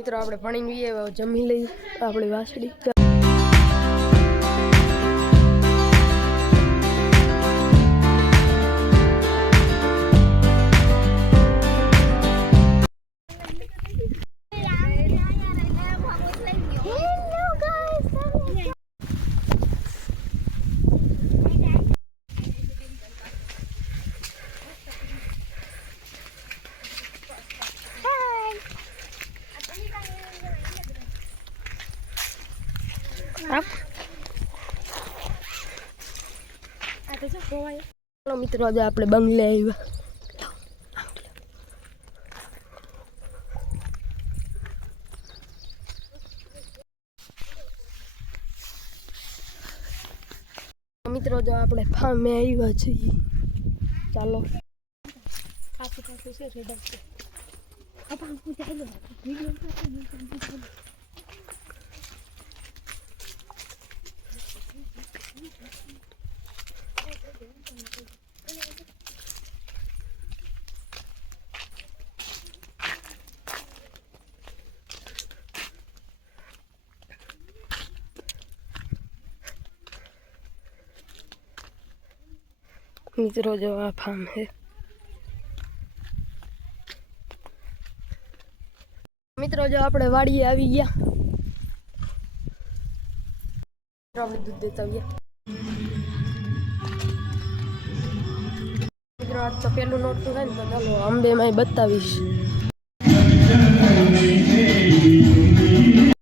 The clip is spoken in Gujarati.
મિત્રો આપણે પાણી પીએ જમી લઈ આપણી વાસળી મિત્રો આજે આપણે બંગલે આવ્યા મિત્રો જો આપણે ફાર્મે આવ્યા છીએ ચાલો મિત્રો जो आ फार्म है મિત્રો જો આપણે વાડીએ આવી ગયા આપણે દૂધ દેતા આવીએ મિત્રો આજ તો પેલું નોટ થાય ને તો ચાલો અંબે માં બતાવીશ